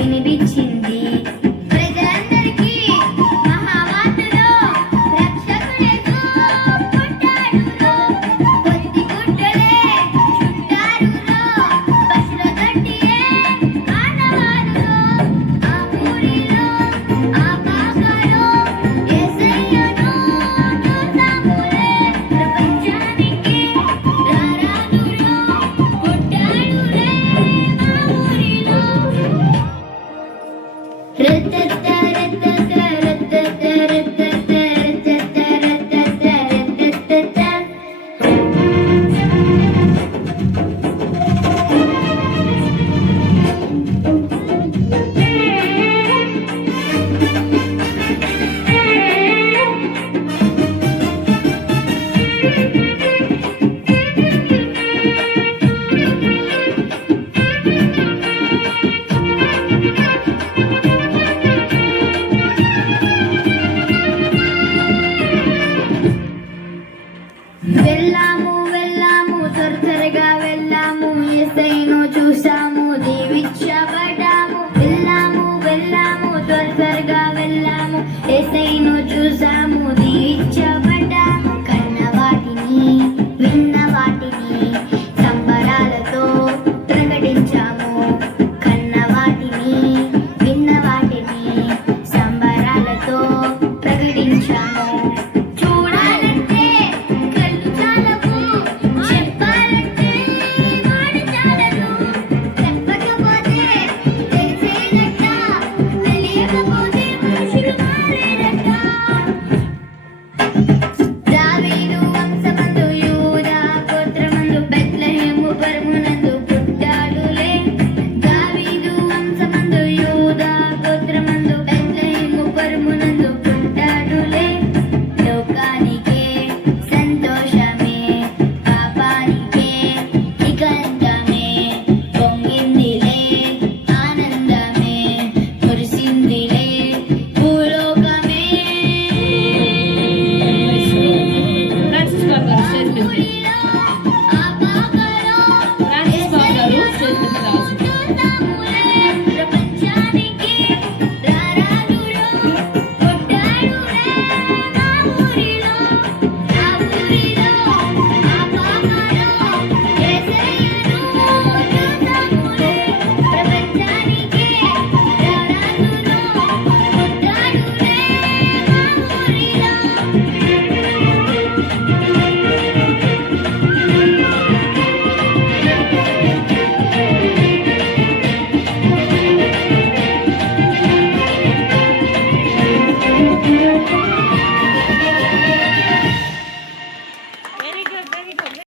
అని രക്തത്തെ Thank you.